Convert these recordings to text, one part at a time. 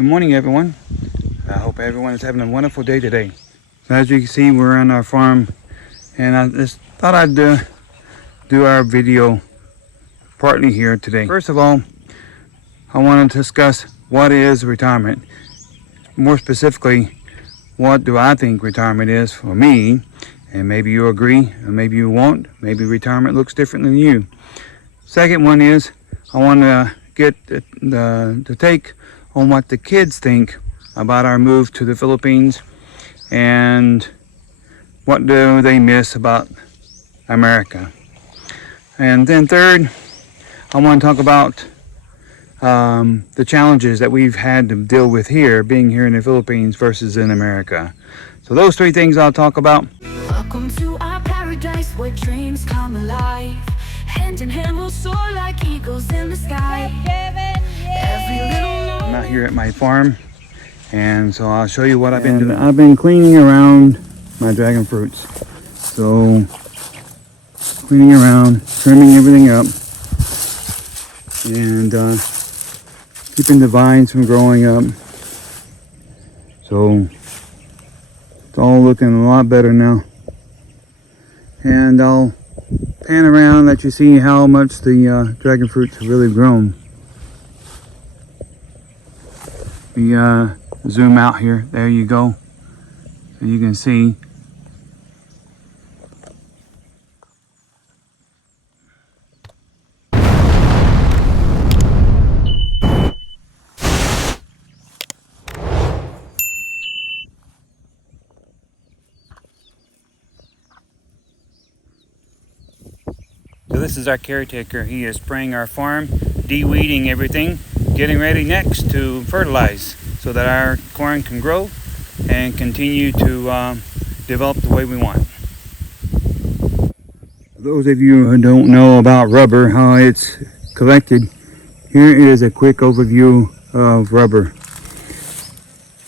Good morning, everyone. I hope everyone is having a wonderful day today. So as you can see, we're on our farm, and I just thought I'd do our video partly here today. First of all, I want to discuss what is retirement. More specifically, what do I think retirement is for me? And maybe you agree, or maybe you won't. Maybe retirement looks different than you. Second one is, I want to get the take on what the kids think about our move to the Philippines and what do they miss about America. And then third, I want to talk about the challenges that we've had to deal with here, being here in the Philippines versus in America. So those three things I'll talk about. Welcome to our paradise where dreams come alive. Hand in hand we'll soar like eagles in the sky. I'm out here at my farm, and so I'll show you what I've been doing. I've been cleaning around my dragon fruits. So cleaning around, trimming everything up, and keeping the vines from growing up. So it's all looking a lot better now. And I'll pan around, let you see how much the dragon fruits have really grown. We zoom out here. There you go. So you can see. So this is our caretaker. He is spraying our farm, de-weeding everything, getting ready next to fertilize so that our corn can grow and continue to develop the way we want. For those of you who don't know about rubber, how it's collected, here is a quick overview of rubber.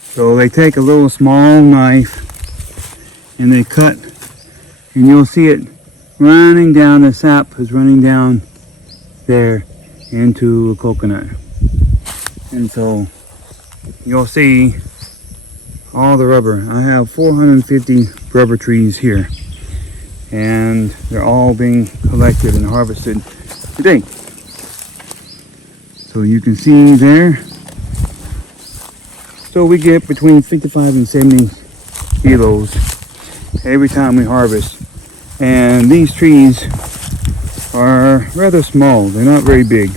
So they take a little small knife and they cut, and you'll see it running down. The sap is running down there into a coconut, and so you'll see all the rubber. I have 450 rubber trees here, and they're all being collected and harvested today. So you can see there, so we get between 55 and 70 kilos every time we harvest. And these trees are rather small, they're not very big.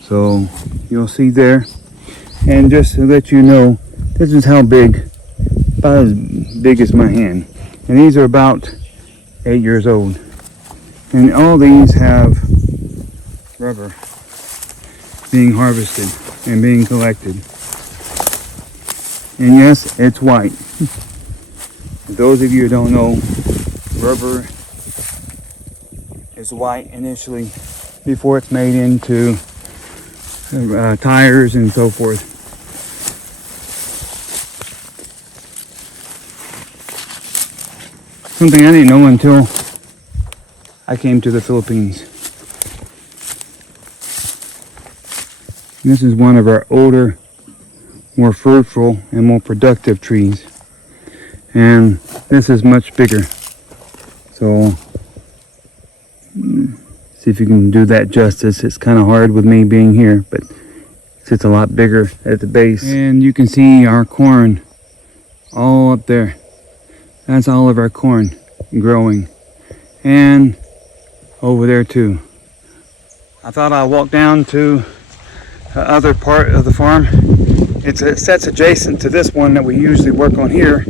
So you'll see there, and just to let you know, this is how big, about as big as my hand. And these are about 8 years old. And all these have rubber being harvested and being collected. And yes, it's white. For those of you who don't know, rubber is white initially before it's made into tires and so forth. Something I didn't know until I came to the Philippines. This is one of our older, more fruitful and more productive trees, and this is much bigger. So see if you can do that justice. It's kind of hard with me being here, but it's a lot bigger at the base. And you can see our corn all up there. That's all of our corn growing, and over there too. I thought I'd walk down to the other part of the farm. It sets adjacent to this one that we usually work on here,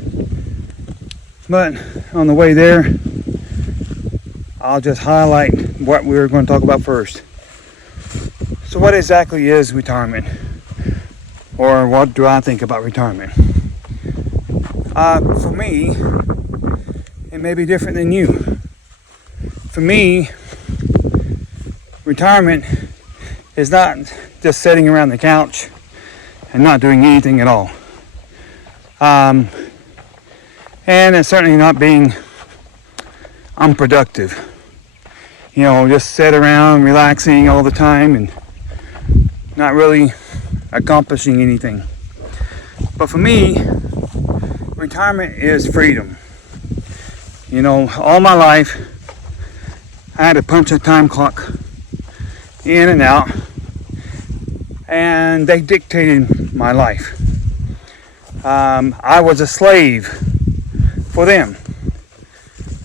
but on the way there I'll just highlight what we're going to talk about first. So what exactly is retirement, or what do I think about retirement? For me, it may be different than you. For me, retirement is not just sitting around the couch and not doing anything at all. And it's certainly not being unproductive. you know, just sit around relaxing all the time and not really accomplishing anything. But for me, retirement is freedom. You know, all my life I had to punch a time clock in and out, and they dictated my life. I was a slave for them.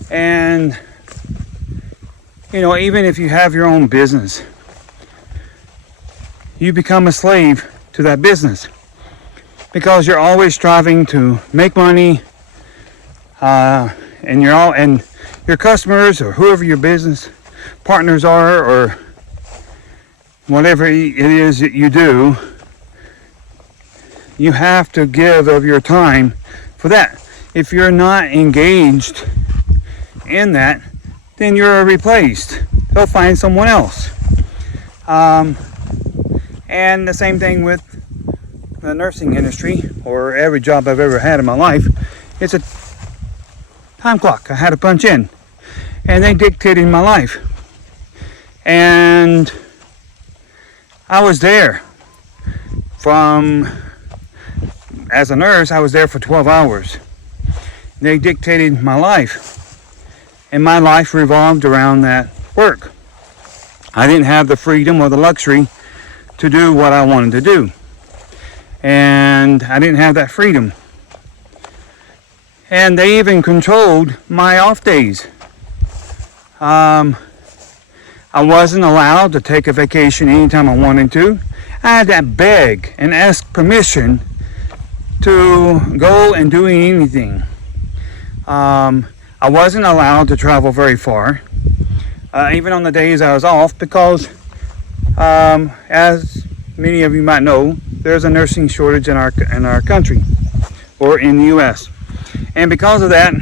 And you know, even if you have your own business, you become a slave to that business because you're always striving to make money, and your customers or whoever your business partners are, or whatever it is that you do, you have to give of your time for that. If you're not engaged in that, then you're replaced. They'll find someone else. And the same thing with the nursing industry, or every job I've ever had in my life. It's a time clock I had to punch in, and they dictated my life. And I was there as a nurse, I was there for 12 hours. They dictated my life, and my life revolved around that work. I didn't have the freedom or the luxury to do what I wanted to do, and I didn't have that freedom. And they even controlled my off days. I wasn't allowed to take a vacation anytime I wanted to. I had to beg and ask permission to go and do anything. I wasn't allowed to travel very far, even on the days I was off, because as many of you might know, there's a nursing shortage in our country, or in the U.S. And because of that,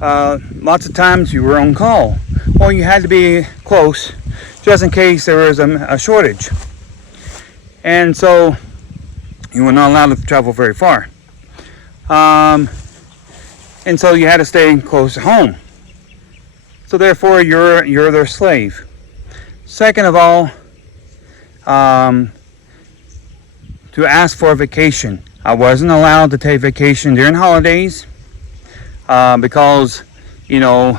lots of times you were on call, or you had to be close just in case there was a shortage. And so you were not allowed to travel very far. And so you had to stay close to home. So therefore, you're their slave. Second of all, to ask for a vacation. I wasn't allowed to take vacation during holidays because, you know,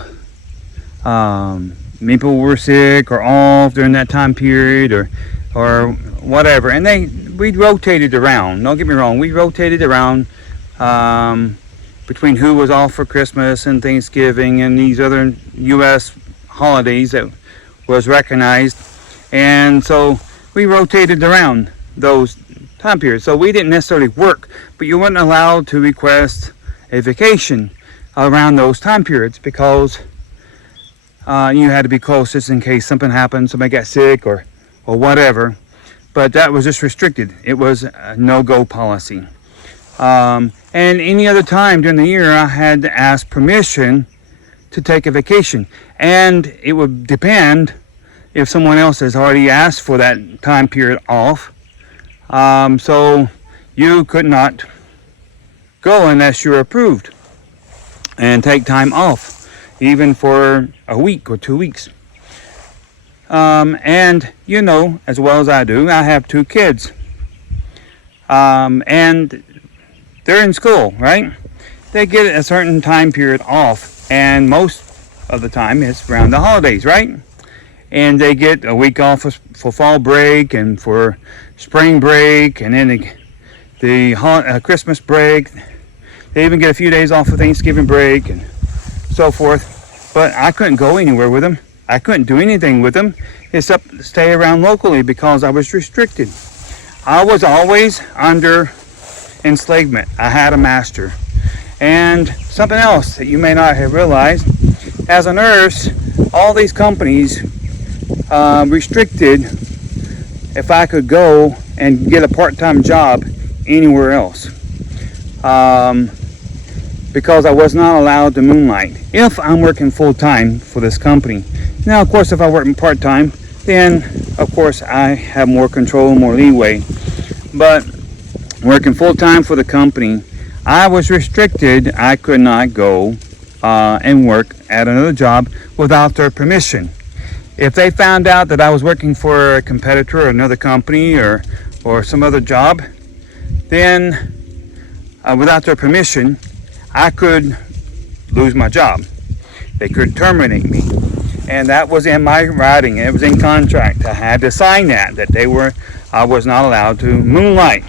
people were sick or off during that time period, or whatever. And we rotated around. Don't get me wrong, we rotated around between who was off for Christmas and Thanksgiving and these other U.S. holidays that was recognized. And so we rotated around those time periods. So we didn't necessarily work, but you weren't allowed to request a vacation around those time periods because you had to be close just in case something happened, somebody got sick or whatever. But that was just restricted. It was a no-go policy. And any other time during the year, I had to ask permission to take a vacation. And it would depend if someone else has already asked for that time period off. So you could not go unless you're approved and take time off, even for a week or 2 weeks. And you know, as well as I do, I have 2 kids. And they're in school, right? They get a certain time period off, and most of the time it's around the holidays, right? And they get a week off for fall break and for spring break, and then the Christmas break. They even get a few days off for Thanksgiving break and so forth. But I couldn't go anywhere with them. I couldn't do anything with them except stay around locally because I was restricted. I was always under enslavement. I had a master. And something else that you may not have realized, as a nurse, all these companies restricted if I could go and get a part-time job anywhere else, because I was not allowed to moonlight if I'm working full-time for this company. Now, of course, if I work part-time, then of course I have more control, more leeway. But working full-time for the company, I was restricted. I could not go and work at another job without their permission. if they found out that I was working for a competitor or another company or some other job, then without their permission, I could lose my job. They could terminate me. And that was in my writing. It was in contract. I had to sign that I was not allowed to moonlight.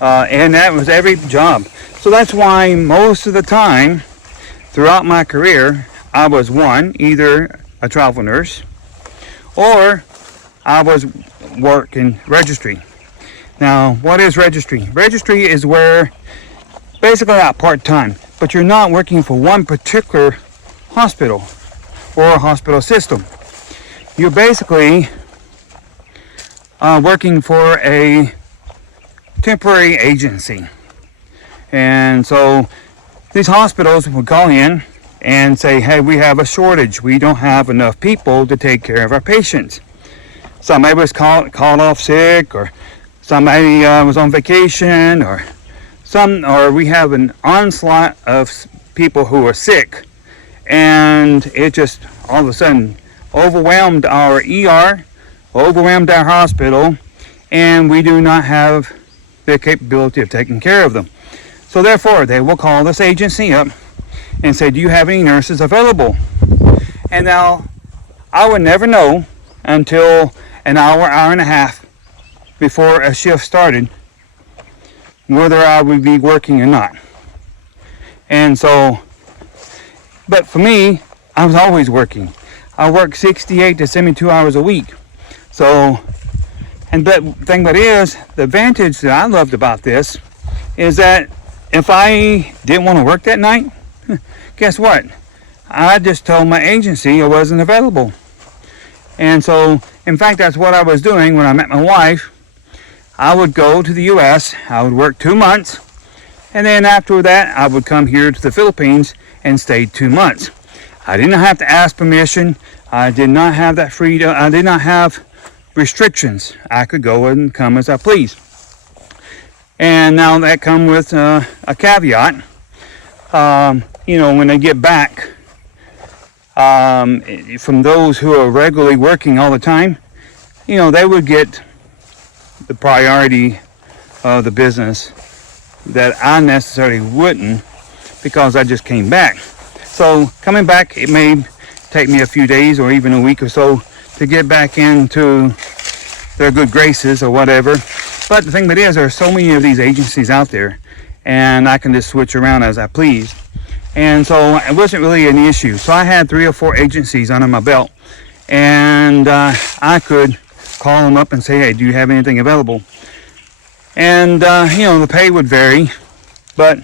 And that was every job. So that's why most of the time throughout my career, I was either a travel nurse or I was working registry. Now, what is registry? Registry is where basically not part-time, but you're not working for one particular hospital or hospital system. You're basically working for a temporary agency. And so these hospitals would call in and say, hey, we have a shortage. We don't have enough people to take care of our patients. Somebody was called off sick, or somebody was on vacation, or we have an onslaught of people who are sick. And it just all of a sudden overwhelmed our ER, overwhelmed our hospital, and we do not have the capability of taking care of them. So therefore, they will call this agency up and say, do you have any nurses available? And now, I would never know until an hour and a half before a shift started whether I would be working or not. And so, but for me, I was always working. I worked 68 to 72 hours a week. So, and the thing that is, the advantage that I loved about this is that if I didn't want to work that night, guess what? I just told my agency I wasn't available. And so, in fact, that's what I was doing when I met my wife. I would go to the U.S., I would work 2 months, and then after that, I would come here to the Philippines and stay 2 months. I did not have to ask permission. I did not have that freedom. I did not have restrictions. I could go and come as I please. And now that comes with a caveat. When they get back from those who are regularly working all the time, they would get the priority of the business that I necessarily wouldn't, because I just came back. So coming back, it may take me a few days or even a week or so to get back into their good graces or whatever. But the thing that is, there are so many of these agencies out there, and I can just switch around as I please. And so it wasn't really an issue. So I had 3 or 4 agencies under my belt, and I could call them up and say, hey, do you have anything available? And the pay would vary, but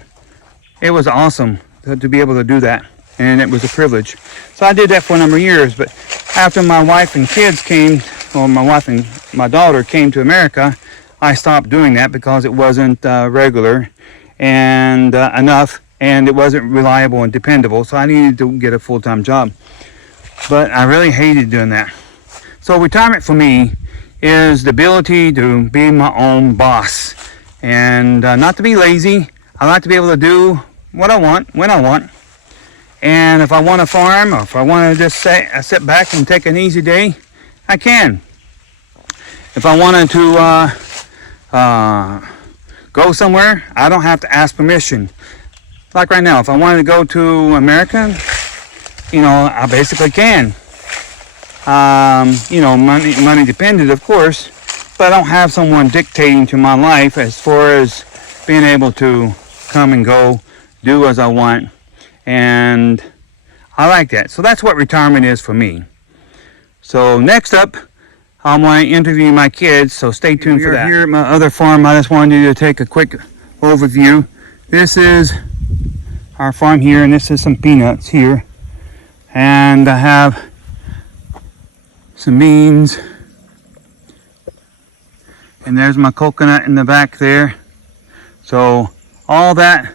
it was awesome to be able to do that, and it was a privilege. So I did that for a number of years. But after my wife and kids came, or my wife and my daughter came to America, I stopped doing that because it wasn't regular and enough, and it wasn't reliable and dependable. So I needed to get a full-time job. But I really hated doing that. So retirement for me is the ability to be my own boss, and not to be lazy. I like to be able to do what I want, when I want. And if I want to farm, or if I want to just sit back and take an easy day, I can. If I wanted to go somewhere, I don't have to ask permission. Like right now, if I wanted to go to America, I basically can. Money dependent, of course, but I don't have someone dictating to my life as far as being able to come and go, do as I want, and I like that. So that's what retirement is for me. So next up, I'm going to interview my kids, so stay tuned for that. Here at my other farm, I just wanted you to take a quick overview. This is our farm here, and this is some peanuts here. And I have some beans. And there's my coconut in the back there. So all that,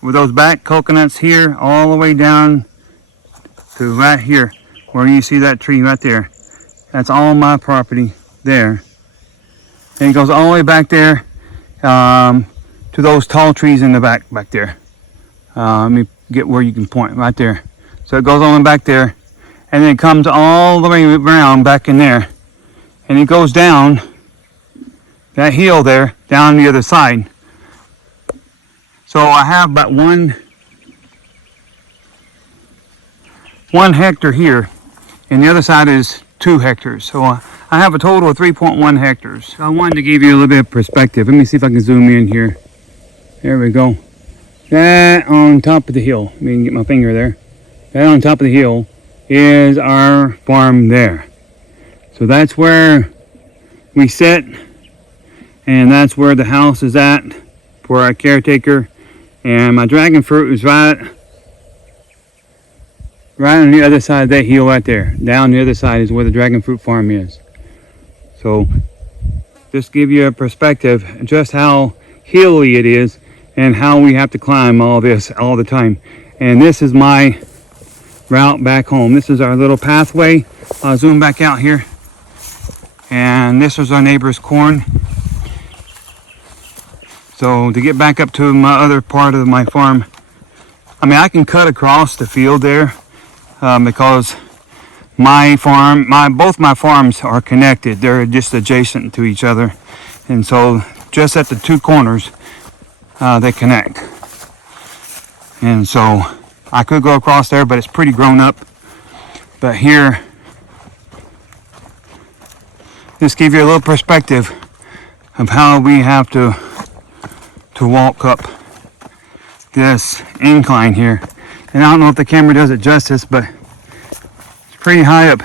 with those back coconuts here, all the way down to right here, where you see that tree right there. That's all my property there. And it goes all the way back there to those tall trees in the back there. Let me get where you can point, right there. So it goes on back there, and then it comes all the way around back in there, and it goes down that hill there, down the other side. So I have about one hectare here, and the other side is 2 hectares. So I have a total of 3.1 hectares. I wanted to give you a little bit of perspective. Let me see if I can zoom in here. There we go. That on top of the hill, let me get my finger there. That on top of the hill is our farm there. So that's where we sit, and that's where the house is at for our caretaker. And my dragon fruit is right on the other side of that hill right there. Down the other side is where the dragon fruit farm is. So just give you a perspective just how hilly it is and how we have to climb all this all the time. And this is my route back home. This is our little pathway. I'll zoom back out here. And this was our neighbor's corn. So to get back up to my other part of my farm, I mean, I can cut across the field there because both my farms are connected. They're just adjacent to each other. And so just at the 2 corners, they connect. And so I could go across there, but it's pretty grown up. But here, just give you a little perspective of how we have to walk up this incline here. And I don't know if the camera does it justice, but it's pretty high up.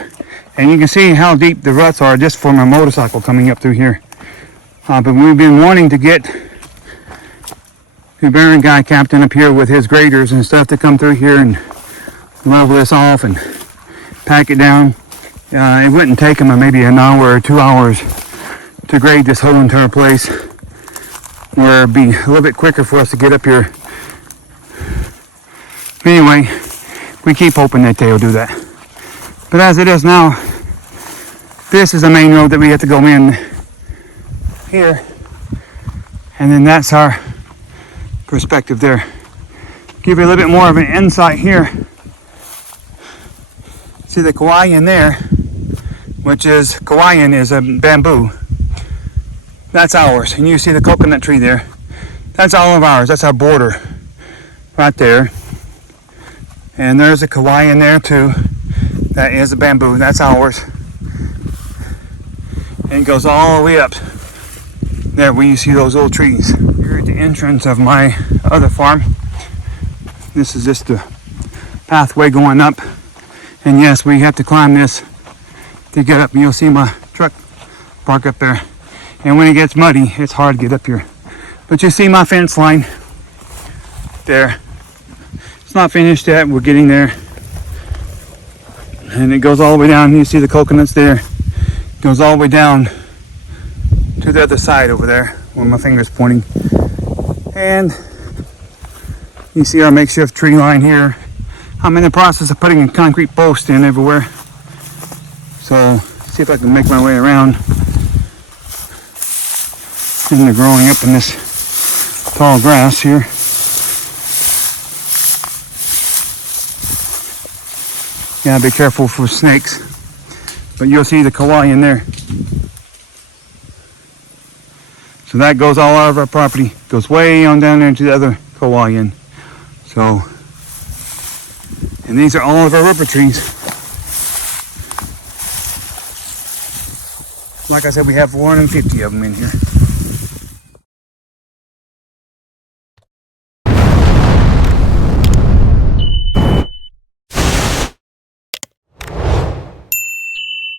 And you can see how deep the ruts are just for my motorcycle coming up through here. But we've been wanting to get the Baron guy captain up here with his graders and stuff to come through here and level this off and pack it down. It wouldn't take him maybe an hour or 2 hours to grade this whole entire place, where it'd be a little bit quicker for us to get up here. Anyway, we keep hoping that they'll do that. But as it is now, this is the main road that we have to go in here. And then that's our perspective there. Give you a little bit more of an insight here. See the kawaii there, which is, kawaii is a bamboo. That's ours. And you see the coconut tree there. That's all of ours. That's our border right there. And there's a kawaii there too. That is a bamboo. That's ours. And it goes all the way up there where you see those old trees. Here at the entrance of my other farm. This is just the pathway going up. And yes, we have to climb this to get up. You'll see my truck park up there. And when it gets muddy, it's hard to get up here. But you see my fence line there. It's not finished yet. We're getting there. And it goes all the way down. You see the coconuts there. It goes all the way down to the other side over there where my finger's pointing. And you see our makeshift tree line here. I'm in the process of putting a concrete post in everywhere. So see if I can make my way around. And they're growing up in this tall grass here. Yeah, be careful for snakes. But you'll see the kawaii in there. So that goes all out of our property. Goes way on down there into the other kawaii. So, and these are all of our rubber trees. Like I said, we have 450 of them in here.